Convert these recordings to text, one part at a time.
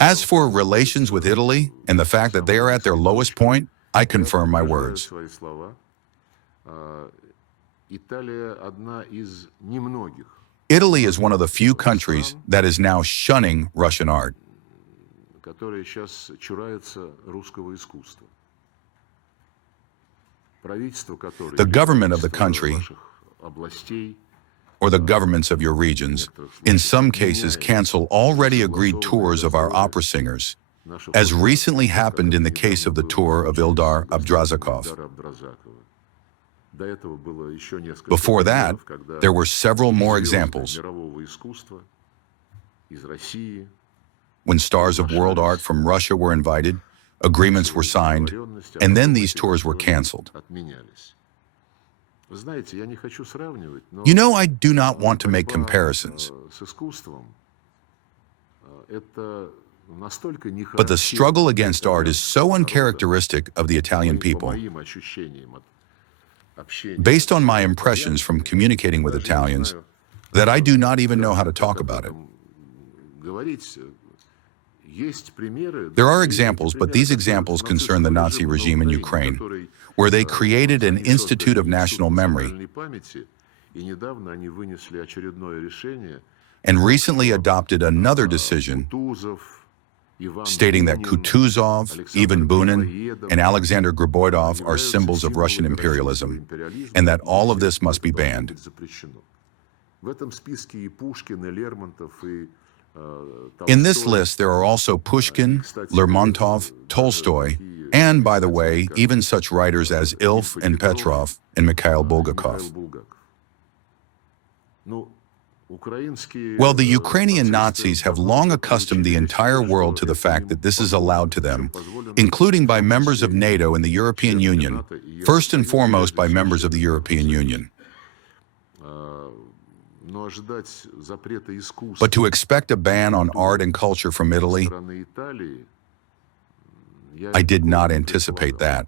As for relations with Italy and the fact that they are at their lowest point, I confirm my words. Italy is one of the few countries that is now shunning Russian art. The government of the country, or the governments of your regions, in some cases cancel already agreed tours of our opera singers, as recently happened in the case of the tour of Ildar Abdrazakov. Before that, there were several more examples. When stars of world art from Russia were invited, agreements were signed, and then these tours were canceled. You know, I do not want to make comparisons. But the struggle against art is so uncharacteristic of the Italian people. Based on my impressions from communicating with Italians, that I do not even know how to talk about it. There are examples, but these examples concern the Nazi regime in Ukraine, where they created an Institute of National Memory and recently adopted another decision stating that Kutuzov, Ivan Bunin, and Alexander Griboidov are symbols of Russian imperialism, and that all of this must be banned. In this list, there are also Pushkin, Lermontov, Tolstoy, and, by the way, even such writers as Ilf and Petrov and Mikhail Bulgakov. Well, the Ukrainian Nazis have long accustomed the entire world to the fact that this is allowed to them, including by members of NATO and the European Union, first and foremost by members of the European Union. But to expect a ban on art and culture from Italy, I did not anticipate that.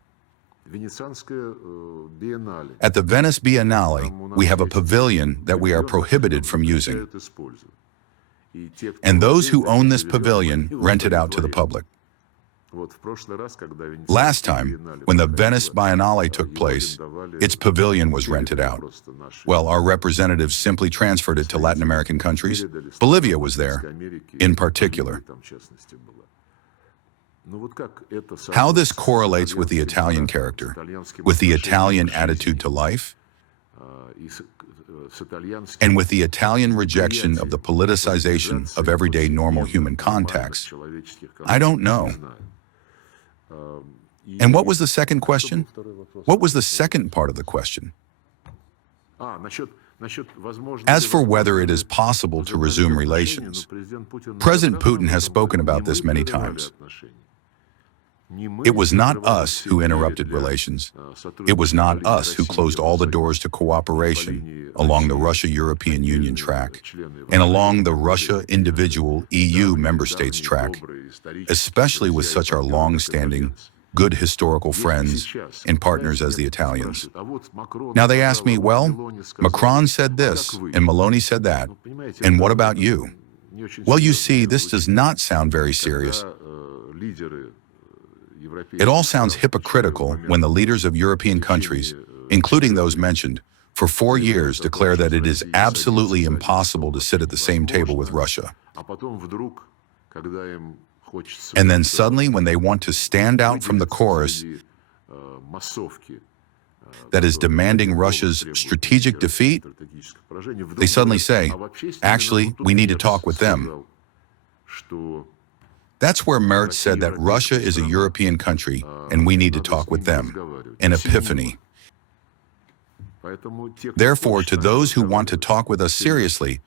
At the Venice Biennale, we have a pavilion that we are prohibited from using. And those who own this pavilion rent it out to the public. Last time, when the Venice Biennale took place, its pavilion was rented out. Well, our representatives simply transferred it to Latin American countries. Bolivia was there, in particular. How this correlates with the Italian character, with the Italian attitude to life, and with the Italian rejection of the politicization of everyday normal human contacts, I don't know. And what was the second question? What was the second part of the question? As for whether it is possible to resume relations, President Putin has spoken about this many times. It was not us who interrupted relations. It was not us who closed all the doors to cooperation along the Russia-European Union track and along the Russia-individual EU member states track, especially with such our long-standing, good historical friends and partners as the Italians. Now they ask me, well, Macron said this and Meloni said that, and what about you? Well, you see, this does not sound very serious. It all sounds hypocritical when the leaders of European countries, including those mentioned, for 4 years declare that it is absolutely impossible to sit at the same table with Russia. And then suddenly, when they want to stand out from the chorus that is demanding Russia's strategic defeat, they suddenly say, actually, we need to talk with them. That's where Merz said that Russia is a European country and we need to talk with them. An epiphany. Therefore, to those who want to talk with us seriously,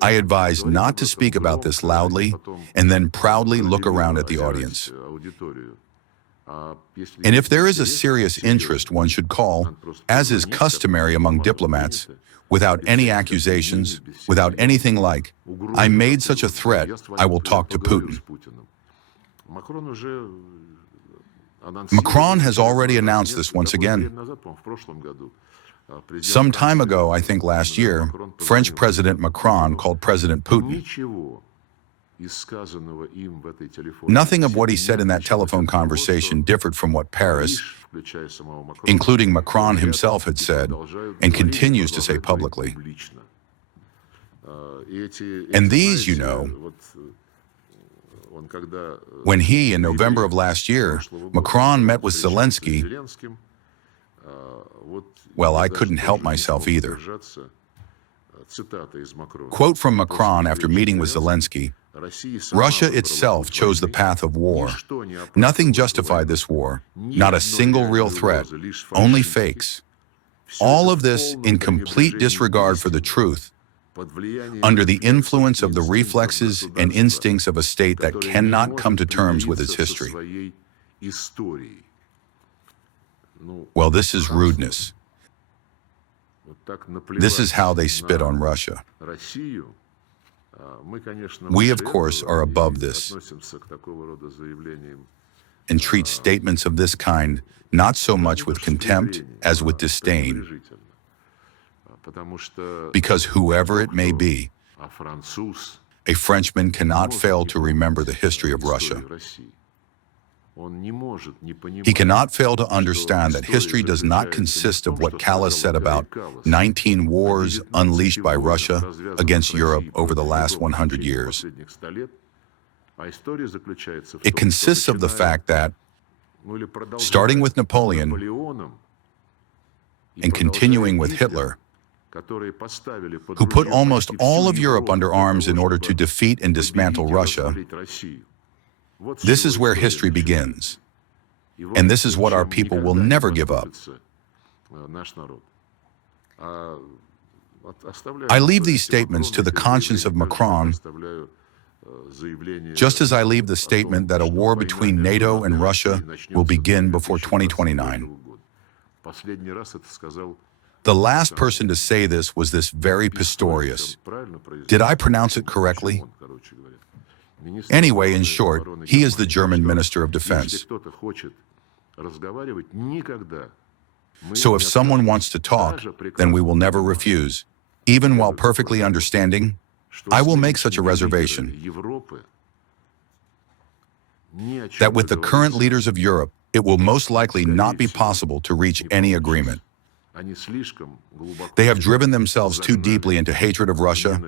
I advise not to speak about this loudly and then proudly look around at the audience. And if there is a serious interest, one should call, as is customary among diplomats, without any accusations, without anything like, I made such a threat, I will talk to Putin. Macron has already announced this once again. Some time ago, I think last year, French President Macron called President Putin. Nothing of what he said in that telephone conversation differed from what Paris, including Macron himself, had said and continues to say publicly. And these, you know, when he, in November of last year, Macron met with Zelensky, well, I couldn't help myself either. Quote from Macron after meeting with Zelensky, "Russia itself chose the path of war. Nothing justified this war, not a single real threat, only fakes. All of this in complete disregard for the truth, under the influence of the reflexes and instincts of a state that cannot come to terms with its history." Well, this is rudeness. This is how they spit on Russia. We, of course, are above this and treat statements of this kind not so much with contempt as with disdain, because whoever it may be, a Frenchman cannot fail to remember the history of Russia. He cannot fail to understand that history does not consist of what Callas said about 19 wars unleashed by Russia against Europe over the last 100 years. It consists of the fact that, starting with Napoleon and continuing with Hitler, who put almost all of Europe under arms in order to defeat and dismantle Russia, this is where history begins. And this is what our people will never give up. I leave these statements to the conscience of Macron, just as I leave the statement that a war between NATO and Russia will begin before 2029. The last person to say this was this very Pistorius. Did I pronounce it correctly? Anyway, in short, he is the German Minister of Defense. So if someone wants to talk, then we will never refuse. Even while perfectly understanding, I will make such a reservation that with the current leaders of Europe, it will most likely not be possible to reach any agreement. They have driven themselves too deeply into hatred of Russia,